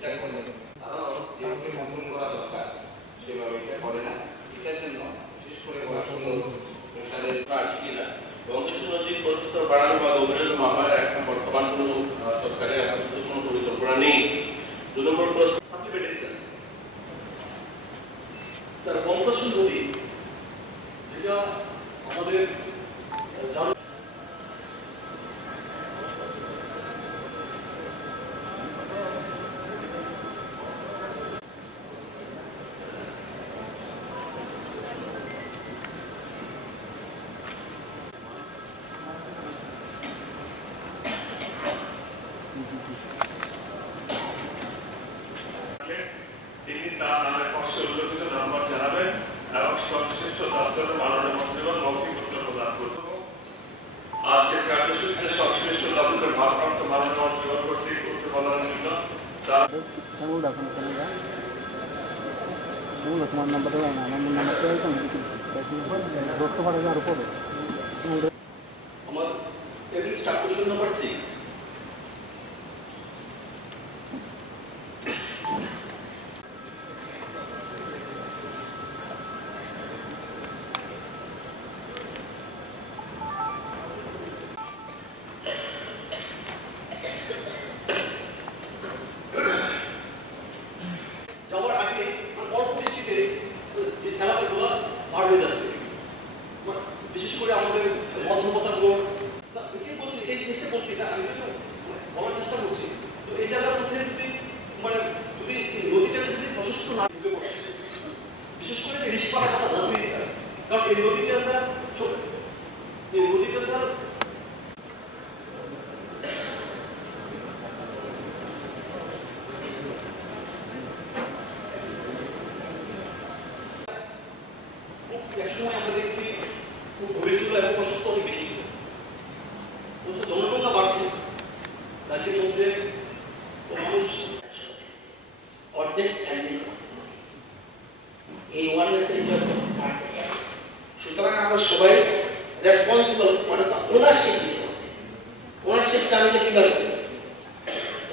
সেটা করলে তারাও যেভাবে মন্থন করা দরকার সেভাবে এটা করে না। এটার জন্য বিশেষ করে প্রেশারের কাজ কিনা বঙ্গসমাজিক পরিস্থিতি বাড়ানো বা গভীরতা মাপার এখন বর্তমান কোনো সরকারের আপাতত কোনো পরিকল্পনা নেই। 2 নম্বর প্রশ্ন সাপ্লিমেন্টারি স্যার পঞ্চাশন নদী যেটা আমাদের তিনি তার নামের পাশে উল্লেখিত নাম্বার জানাবেন এবং সংশ্লিষ্ট দপ্তরের মাননীয় মন্ত্রীগণ মৌখিক উত্তর প্রদান করবেন। আজকের কার্যসূচিতে সংশ্লিষ্ট দপ্তরের ভারপ্রাপ্ত মাননীয় মন্ত্রীগণ কর্তৃক উত্তর প্রদানের জন্য তোমার নাম্বারটা না আমার নাম্বারটা ধরতে পারে না আরো পরে আমার টেবিল স্টার্ট কোশ্চেন নাম্বার 6 যাওয়ার আগে অল্প বৃষ্টিতে যে এলাকাগুলো পার হয়ে যাচ্ছে, বিশেষ করে আমাদের মধ্যপতা রোড বলছি, এই জিনিসটা বলছি না, আমি বলার চেষ্টা করছি। তো এই জায়গার মধ্যে যদি যদি নদীটা যদি প্রশস্ত না ঢুকে পড়ে, বিশেষ করে যে রিসপাড়ার কথা বলতেই স্যার, কারণ এই নদীটা স্যার একসময় আমরা দেখছি খুব গভীর ছিল এবং প্রশস্ত অনেক বেশি ছিল। জনসংখ্যা বাড়ছে রাজ্যের মধ্যে, মানুষ অর্ধেক এই ওয়ারনেসের জন্য। সুতরাং আমরা সবাই রেসপন্সিবল, মানে ওনারশিপ দিতে হবে। ওনারশিপটা আমি কিভাবে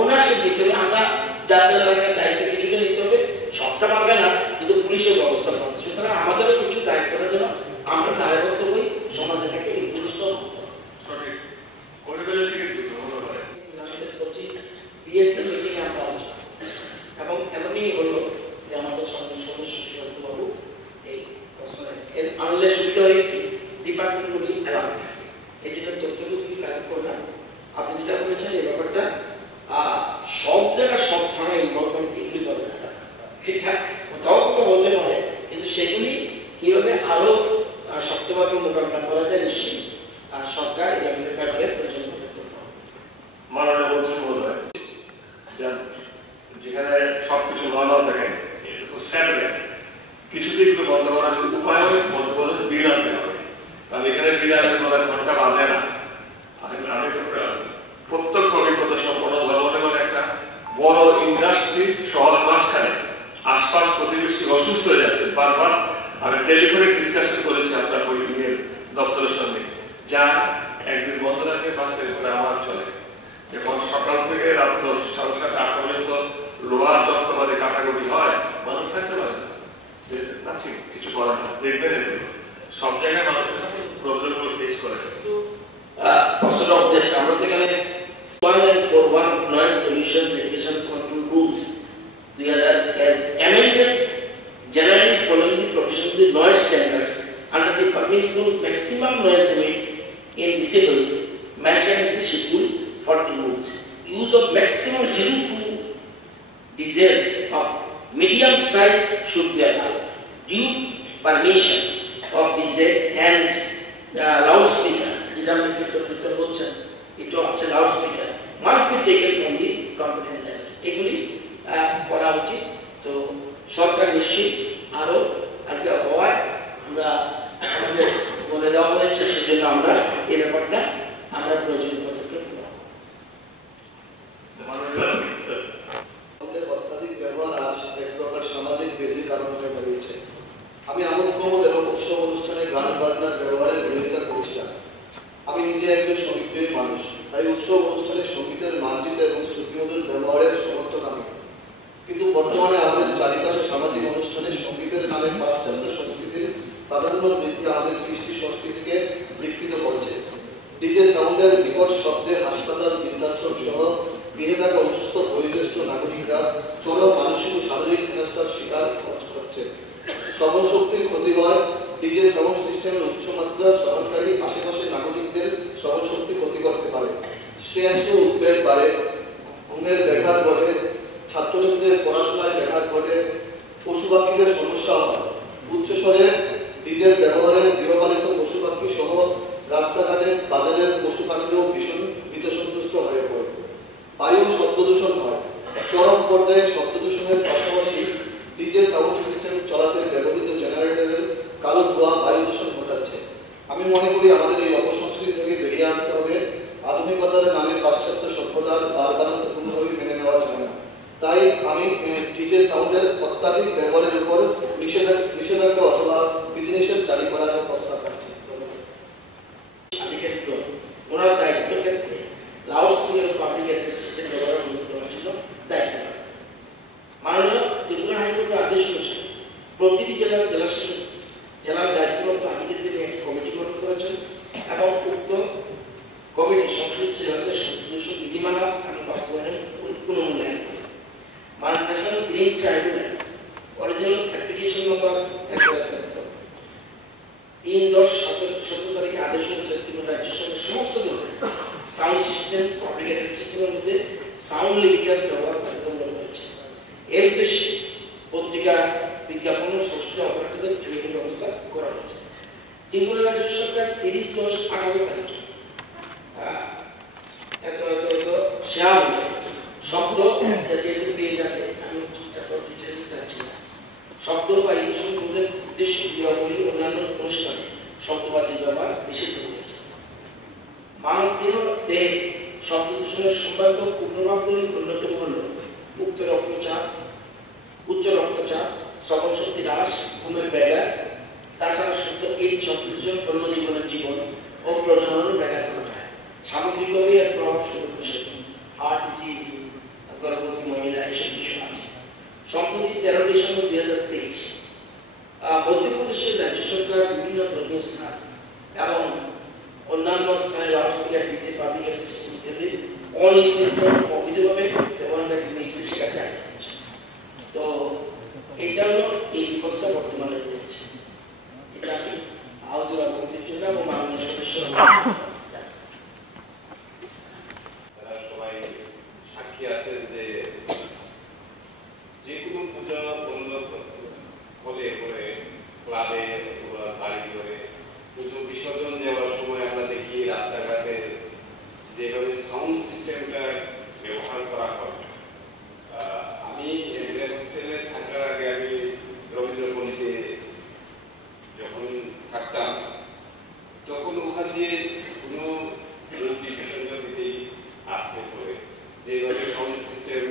ওনারশিপ দিতে হবে, আমরা যার এলাকার দায়িত্ব কিছুটা নিতে হবে, সবটা পারবে না, কিন্তু পুলিশের ব্যবস্থা পাবে। সুতরাং আমাদেরও কিছু দায়িত্বটা যেন আমরা দায়বদ্ধ হই, সমাজের কাছে এই গুরুত্ব বলছি। বিএসসি মিটিংয়ে আমরা আলোচনা এবং এমনই হলো যে আমাদের সদস্য বাবু এই এর আনলে সুবিধা হয়ে ডিপার্টমেন্টগুলি এলাকা থাকে, এই জন্য তথ্যগুলি কালেক্ট করলাম। আপনি যেটা বলেছেন এই ব্যাপারটা সব জায়গায় সব থানায় ইনভলভমেন্ট এগুলি বলে না, ঠিকঠাক কোথাও তো বলতে পারে, কিন্তু সেগুলি কীভাবে আরও শক্তভাবে মোকাবিলা করা যায় নিশ্চয়ই সরকার এই ব্যাপারে প্রয়োজন মনে করতে হবে। মাননীয় মন্ত্রী মহোদয়, যেখানে সবকিছু নর্মাল থাকে কিছুতে এগুলো বন্ধ করার উপায় হবে, বন্ধ করলে বিল আনতে হবে। কারণ এখানে বিল আনতে বলার ঘন্টা বাঁধে না। আমি প্রত্যক্ষ অভিজ্ঞতা সম্পন্ন ধর্মনগর একটা বড় ইন্ডাস্ট্রি শহর মাঝখানে, আশপাশ প্রতিবেশী অসুস্থ হয়ে যাচ্ছে। বারবার আমি টেলিফোনিক ডিসকাশন করেছি আপনার পরিবেশের দপ্তরের সঙ্গে, যা একদিন বন্ধ রাখে বাসে আমার চলে। যখন সকাল থেকে রাত্র 7:30 8 পর্যন্ত লোহার যন্ত্রপাতি কাটাকুটি হয়, মানুষ থাকতে পারে না, কিছু করে না, দেখবেন সব জায়গায় মানুষের প্রবলেমগুলো ফেস করে। আমরা তো এখানে 1941 noise pollution regulation control rules 2000 as amended, generally following the provision of the noise standards under the permissible maximum noise limit in decibels mentioned in the schedule for the rules. Use of maximum 0 to decibels of medium size should be allowed. Due permission of DJ and loudspeaker, যেটা আমি কিন্তু বলছেন, এটা হচ্ছে loudspeaker, must be taken from the competent level. এগুলি করা উচিত। তো সরকার নিশ্চয়ই আরও আজকে হওয়ায় আমরা আমাদের বলে দেওয়া হয়েছে, সেজন্য আমরা এই ব্যাপারটা আমরা প্রয়োজনীয় পদক্ষেপ নেব। অত্যাধিক ব্যবহার আজ এক প্রকার সামাজিক ব্যাধির কারণ হয়ে দাঁড়িয়েছে। আমি আমোদ প্রমোদ এবং উৎসব অনুষ্ঠানে গান বাজনার ব্যবহারের বিরোধিতা করেছিলাম। আমি নিজে একজন সঙ্গীতপ্রেমী মানুষ, তাই উৎসব অনুষ্ঠানে সঙ্গীতের মার্জিত এবং শ্রুতিমধুর ব্যবহারের সমর্থক আমি। শিক্ষার্থীরা চরম মানসিক ও শারীরিক হেনস্থার শিকার হচ্ছে। শ্রবণ শক্তির ক্ষতি হয়, ডিজে সাউন্ড সিস্টেমের উচ্চমাত্রার শ্রবণকারী আশেপাশে নাগরিকদের শ্রবণ শক্তি ক্ষতি করতে পারে। স্ট্রেস ও উদ্বেগ বাড়ে, ঘুমের ব্যাঘাত ঘটে, ছাত্রছাত্রীদের পড়াশোনায় ব্যাঘাত ঘটে, পশু পাখিদের সমস্যা হয়। উচ্চস্বরে ডিজের ব্যবহারে গৃহপালিত পশু পাখি সহ রাস্তাঘাটে বাজারের পশু পাখিও ভীষণ ভীতসন্ত্রস্ত হয়ে পড়ে। বায়ু শব্দ দূষণ হয়, চরম পর্যায়ে শব্দ দূষণের পাশাপাশি ডিজে সাউন্ড সিস্টেম চলাতে ব্যবহৃত জেনারেটরের কালো ধোঁয়া বায়ু দূষণ ঘটাচ্ছে। আমি মনে করি আমাদের এই অপসংস্কৃতি থেকে বেরিয়ে আসতে হবে। আধুনিকতার নামে পাশ্চাত্য সভ্যতার বারবারন্ত কোনোভাবেই মেনে নেওয়া যায় না। তাই আমি ডিজে সাউন্ডের অত্যাধিক ব্যবহারের উপর নিষেধাজ্ঞা অথবা বিধিনিষেধ জারি করার প্রস্তাব রাখছি। ওনার দায়িত্ব ক্ষেত্রে loud speaker public address system ব্যবহার অনুমতি দেওয়ার জন্য দায়িত্ব রাখে। মাননীয় ত্রিপুরা হাইকোর্টের আদেশ অনুসারে প্রতিটি জেলাশাসক জেলার দায়িত্বপ্রাপ্ত আধিকারিকদের নিয়ে একটি কমিটি গঠন করেছেন এবং উক্ত কমিটি সংশ্লিষ্ট জেলাতে শব্দ বিধিমালা এবং বাস্তবায়নের পুনর্মূল্যায়ন করে। National green tribunal original application নম্বর 3/10/17 তারিখে আদেশ হয়েছে ত্রিপুরা রাজ্য সরকারের সমস্ত ধরনের সাউন্ড সিস্টেম পাবলিক অ্যাড্রেস সিস্টেমের মধ্যে সাউন্ড লিমিটার ব্যবহার বাধ্যতামূলক করেছে। এর উদ্দেশ্যে পত্রিকা বিজ্ঞাপন ও সংশ্লিষ্ট অপারেটরদের ট্রেনিং ব্যবস্থা করা হয়েছে। ত্রিপুরা রাজ্য সরকার 30/10/18 তারিখে শব্দ যেহেতু পেয়ে যাবে আমি যাচ্ছি না, শব্দ বা ইউসুফদের উদ্দেশ্য ক্রিয়াবলী অন্যান্য অনুষ্ঠানে শব্দবাজির ব্যবহার নিষিদ্ধ করেছে। মানব দেহে শব্দ দূষণের সম্ভাব্য কুপ্রভাবগুলির অন্যতম হল উচ্চ রক্তচাপ, শ্রবণ শক্তি হ্রাস, ঘুমের ব্যাঘাত। তাছাড়া এই শব্দ দূষণ অন্য জীবন ও প্রজননের ব্যাঘাত ঘটায়। সামগ্রিকভাবে এর প্রভাব সুরক্ষিত হার্ট ডিজিজ, গর্ভবতী মহিলা এসব বিষয় আছে। সম্প্রতি 13 ডিসেম্বর 2023 মধ্যপ্রদেশের রাজ্য সরকার বিভিন্ন ধর্মীয় স্থান এবং অন্যান্য স্থানে loud speaker DJ public address system ইত্যাদি অনিয়ন্ত্রিত অবৈধভাবে ব্যবহারের নির্দেশিকা জারি করেছে। তো এটা হলো এই প্রস্তাব বর্তমানে রয়েছে। এটা আমি আলোচনা করতে জন্য এবং মাননীয় সদস্যরা সবাই সাক্ষী আছেন যে কোনো পূজা বন্ধ হলে পরে ক্লাবে বাড়ি করে পুজো বিসর্জন যাওয়ার সময় আমরা দেখি রাস্তাঘাটে যেভাবে সাউন্ড সিস্টেমটা ব্যবহার করা হয়। আমি হোস্টেলে থাকার আগে আমি রবীন্দ্রপল্লীতে যখন থাকতাম তখন ওখান দিয়ে কোনো মূর্তি বিসর্জন দিতেই আসতে পড়ে যেভাবে সাউন্ড সিস্টেম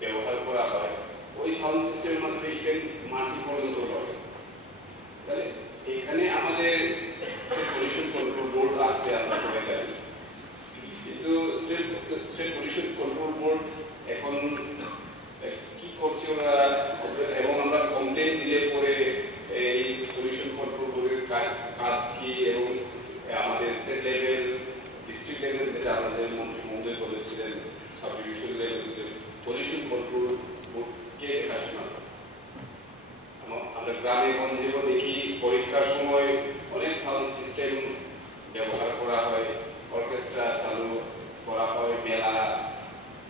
ব্যবহার করা হয় ওই সাউন্ড সিস্টেমের মাধ্যমে ইভেন মাটি পর্যন্ত লড়ে। তাহলে এখানে আমাদের পলিউশন কন্ট্রোল বোর্ড আছে, আমরা সবাই জানি, কিন্তু স্টেট পলিউশন কন্ট্রোল বোর্ড এখন কি করছে ওরা, এবং আমরা কমপ্লেন দিলে পরে এই পলিউশন কন্ট্রোল বোর্ডের কাজ কি এবং আমাদের স্টেট লেভেল ডিস্ট্রিক্ট লেভেল যেটা আমাদের মন্ত্রী মহোদয় বলেছিলেন sub division level pollution control বোর্ডকে দেখাশোনা। আমরা গ্রামে গঞ্জেও দেখি পরীক্ষার সময় অনেক সাউন্ড সিস্টেম ব্যবহার করা হয়, অর্কেস্ট্রা চালু করা হয়, মেলা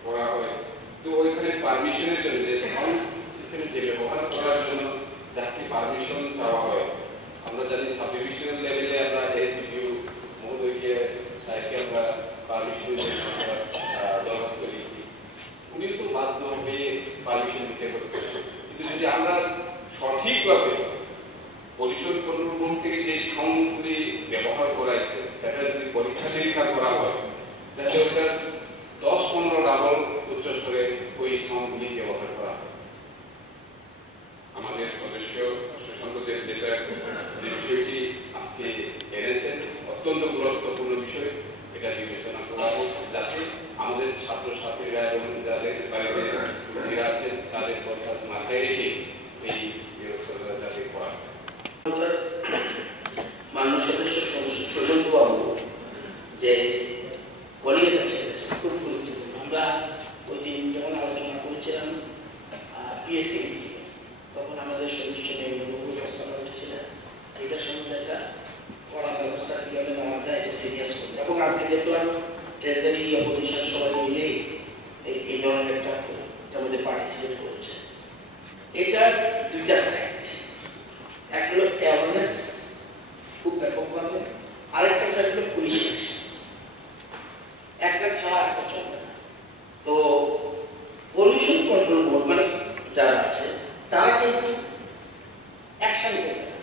করা হয়। তো ওইখানে পারমিশনের জন্য যে সাউন্ড সিস্টেম যে ব্যবহার করার জন্য যাকে পারমিশন চাওয়া হয়, আমরা জানি সাব ডিভিশনাল লেভেলে আমরা এসডিপিউ মহোদয়কে সাহেবকে আমরা পারমিশন দরখাস্ত লিখি, উনিও তো বাধ্য হয়ে পারমিশন দিতে হচ্ছে। কিন্তু যদি আমরা সঠিকভাবে পলিউশন কন্ট্রোল বোর্ড থেকে যে সাউন্ডগুলি ব্যবহার করাইছে সেটা যদি পরীক্ষা নিরীক্ষা করা হয় তাহলে ওটা 10-15 ডাবল উচ্চস্বরে ওই সাউন্ডগুলি ব্যবহার করা হয়। আমাদের সদস্য সুশান্ত দেব যেটা যে বিষয়টি আজকে এনেছেন অত্যন্ত গুরুত্বপূর্ণ বিষয়, এটা বিবেচনা করা হোক যাতে আমাদের ছাত্রছাত্রীরা এবং যাদের বাড়িতে রোগীরা আছেন তাদের কথা মাথায় রেখে এই ব্যবস্থাটা যাতে করা হয়। মাননীয় সদস্য সুশান্ত বাবু যে কলিগের কাছে খুব গুরুত্বপূর্ণ। আমরা ওই দিন যখন আলোচনা করি ডিসি তখন আমাদের সদস্য উপস্থাপনা উঠেছিলেন এটা সম্বন্ধে একটা কড়া ব্যবস্থা কীভাবে নেওয়া যায় এটা সিরিয়াস করবে। এবং আজকে দেখলাম ট্রেজারি অপোজিশন সবাই মিলে এই ধরনের একটা তার মধ্যে পার্টিসিপেট করেছে। এটা দুইটা সাইড, এক হলো অ্যাওয়ারনেস খুব ব্যাপকভাবে, আরেকটা সাইড হলো পুলিশের, একটা ছাড়া একটা চলবে না। তো পলিউশন কন্ট্রোল বোর্ড মানে যারা আছে তারা কিন্তু অ্যাকশন করবে না,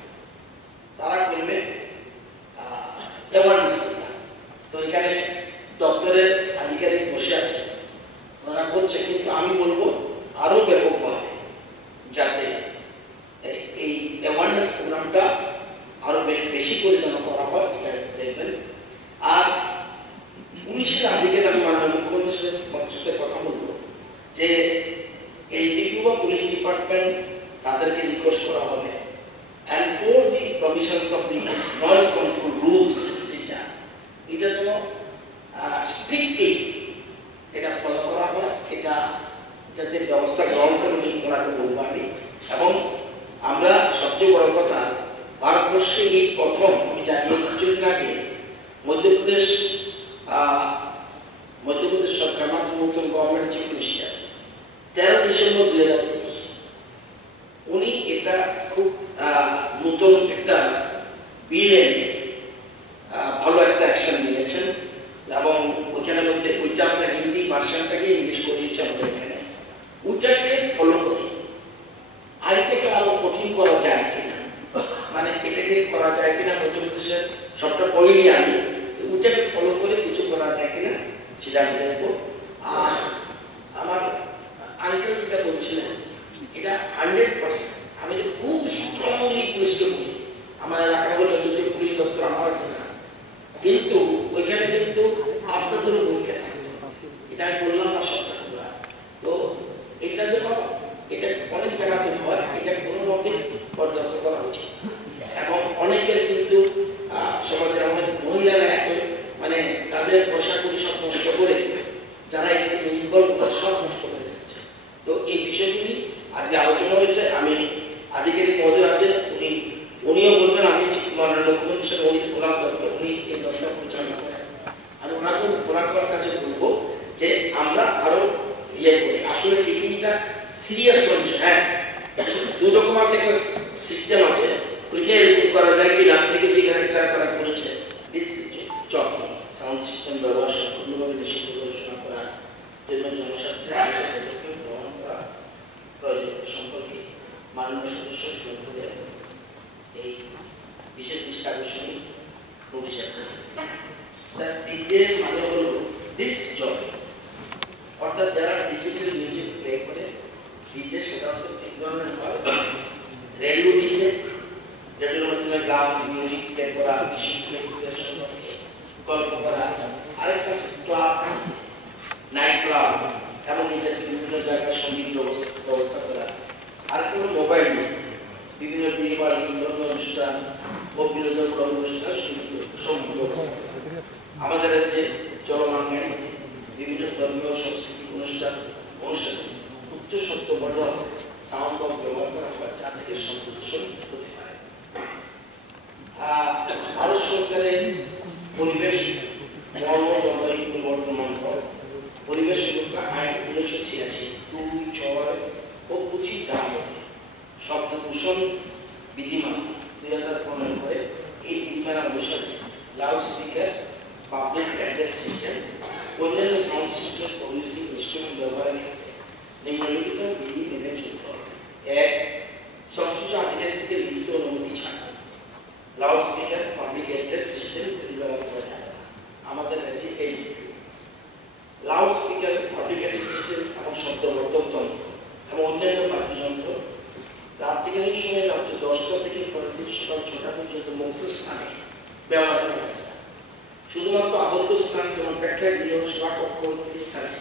তারা করবে অ্যাওয়ারনেস করবে। তো এখানে দপ্তরের আধিকারিক বসে আছে, ওনারা করছে, কিন্তু আমি বলবো আরো ব্যাপকভাবে যাতে এই অ্যাওয়ারনেস প্রোগ্রামটা আরো বেশি করে যেন করা হয় এটা দেখবেন। আর পুলিশের আধিকারিক আমি মাননীয় মুখ্যমন্ত্রীর সাথে কথা বলবো যে এই ডিপিও বা পুলিশ ডিপার্টমেন্ট তাদেরকে রিকোয়েস্ট করা হবে and for the provisions of the noise control rules এটা যেন স্ট্রিক্টলি এটা ফলো করা হয়, এটা যাতে ব্যবস্থা গ্রহণ করে ওনাকে বলবো আমি। এবং আমরা সবচেয়ে বড় কথা ভারতবর্ষে এই প্রথম আমি জানি কিছুদিন আগে মধ্যপ্রদেশ সরকার নতুন গভর্নমেন্ট চিফ মিনিস্টার 13 ডিসেম্বর 2023 উনি এটা খুব নতুন একটা বিল এনে ভালো একটা অ্যাকশন নিয়েছেন। এবং ওইখানের মধ্যে ওইটা আমরা হিন্দি ভার্সনটাকে ইংলিশ করিয়েছি আমাদের এখানে, ওইটাকে ফলো করে আইটাকে আরো কঠিন করা যায় কিনা, মানে এটাকে করা যায় কিনা মধ্যপ্রদেশের সবটা পড়িনি আমি, ওইটাকে ফলো করে কিছু করা যায় কিনা সেটা আমি দেখবো। আর আমার আঙ্কেল যেটা বলছিলেন এটা 100%, আমি তো খুব স্ট্রংলি পুলিশকে বলি, আমার এলাকা বলে যদি পুলিশ দপ্তর আমার আছে না, কিন্তু ওইখানে কিন্তু আপনাদেরও ভূমিকা থাকতো, এটা আমি বললাম না সরকারগুলা। তো এটা যখন এটা অনেক জায়গাতে হয়, এটা কোনো মতে বরদাস্ত করা উচিত। এবং অনেকের কিন্তু সমাজের অনেক মহিলারা এত মানে তাদের পোশাকগুলি সব নষ্ট করে যারা এটাকে ইনভলভ হয় সব নষ্ট করে ফেলছে। তো এই বিষয়গুলি আজকে আলোচনা হয়েছে, আমি আধিকারিক মহোদয় আছে উনিও বলবেন, আমি মাননীয় মুখ্যমন্ত্রীর সাথে ওনার দপ্তর উনি এই দপ্তর পরিচালনা করেন, আর ওনার কাছে বলবো যে আমরা আরো ইয়ে করি। আসলে ট্রিটমেন্টটা সিরিয়াস কন্ডিশন, হ্যাঁ দুই রকম আছে, একটা সিস্টেম আছে, ওইটা এরকম করা যায় কি রাত থেকে চিকিৎসা তারা করেছে চকি সাউন্ড সিস্টেম ব্যবহার সম্পূর্ণভাবে নিষিদ্ধ ঘোষণা করা জন্য জনস্বার্থে পদক্ষেপ গ্রহণ করা প্রয়োজন সম্পর্কে মাননীয় সদস্য সুরক্ষদের এই বিশেষ দৃষ্টি আকর্ষণী নোটিশ আছে। স্যার ডিজে মানে হলো ডিস্ক জকি, অর্থাৎ যারা ডিজিটাল মিউজিক প্লে করে, ডিজে সাধারণত তিন ধরনের হয়, রেডিও ডিজে, রেডিওর মাধ্যমে গান মিউজিক প্লে করা, বিশেষ ব্যক্তিদের সম্পর্কে গল্প করা, আরেকটা হচ্ছে ক্লাব, নাইট ক্লাব এবং এই জাতীয় বিভিন্ন জায়গায় সঙ্গীত ব্যবস্থা করা, আরেকটা হলো মোবাইল ডিজে, বিভিন্ন বিয়ে বাড়ি, ধর্মীয় অনুষ্ঠান ও বিনোদনমূলক অনুষ্ঠান সঙ্গীত ব্যবস্থা করা। আমাদের যে চলমান গাড়িতে বিভিন্ন ধর্মীয় সাংস্কৃতিক অনুষ্ঠানে উচ্চ শব্দবর্ধক সাউন্ড বক্স ব্যবহার করা হয়, যা থেকে শব্দ দূষণ হতে পারে। ভারত সরকারের পরিবেশ বন ও জলবায়ু পরিবর্তন মন্ত্রক পরিবেশ সুরক্ষা আইন 1986 2, 6 ও 25 ধারা শব্দ দূষণ বিধিমালা 2015 করে এই বিধিমালা অনুসারে loud speaker, public address system, অন্যান্য সাউন্ড সিস্টেম প্রডিউসিং ইনস্ট্রুমেন্ট ব্যবহারের ক্ষেত্রে নিম্নলিখিত বিধি মেনে চলতে হবে। 1. সংশ্লিষ্ট আধিকারিক থেকে লিখিত অনুমতি ছাড়া loud speaker, public address system ইত্যাদি ব্যবহার করা যাবে না। আমাদের রাজ্যে এই loud speaker, public address system এবং শব্দবর্ধক যন্ত্র এবং অন্যান্য বাদ্যযন্ত্র রাত্রিকালীন সময়ে রাত্রি 10টা থেকে পরের দিন সকাল 6টা পর্যন্ত মুক্ত স্থানে ব্যবহার করা যাবে না। শুধুমাত্র আবদ্ধ স্থান যেমন প্রেক্ষাগৃহ, সেবা কক্ষ ইত্যাদি স্থানে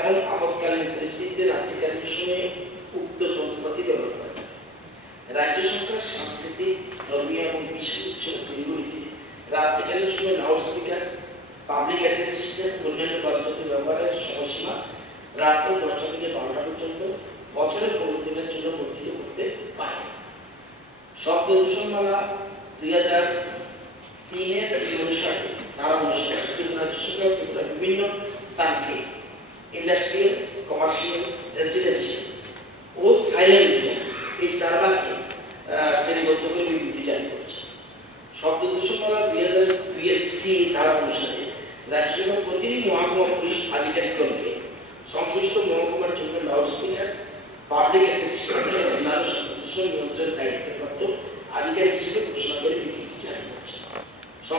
এবং আপৎকালীন পরিস্থিতিতে রাত্রিকালীন সময়ে উক্ত যন্ত্রপাতি ব্যবহার করা যাবে। রাজ্য সরকার সাংস্কৃতিক, ধর্মীয় এবং বিশেষ উৎসব দিনগুলিতে রাত্রিকালীন সময়ে loud speaker, public address system, অন্যান্য বাদ্যযন্ত্র ব্যবহারের সময়সীমা রাত 10টা থেকে 12টা পর্যন্ত, বছরের 15 দিনের শব্দ দূষণমালা 2003-এর অনুসারে ধারা অনুসারে ত্রিপুরা বিভিন্ন স্থানকে ইন্ডাস্ট্রিয়াল, কমার্শিয়াল, রেসিডেন্সিয়াল ও সাইলেন্ট জোন এই 4 ভাগে শ্রেণীবদ্ধ করে বিবৃতি জারি করেছে। শব্দ দূষণমালা 2002-এর সি ধারা অনুসারে রাজ্যসভার প্রতিটি মহকুমা পুলিশ আধিকারিকগণকে সংশ্লিষ্ট মহকুমার জন্য লাউডস্পিকার, পাবলিক অ্যাক্সেস অন্যান্য শব্দ দূষণ নিয়ন্ত্রণের দায়িত্বপ্রাপ্ত আধিকারিক হিসেবে ঘোষণা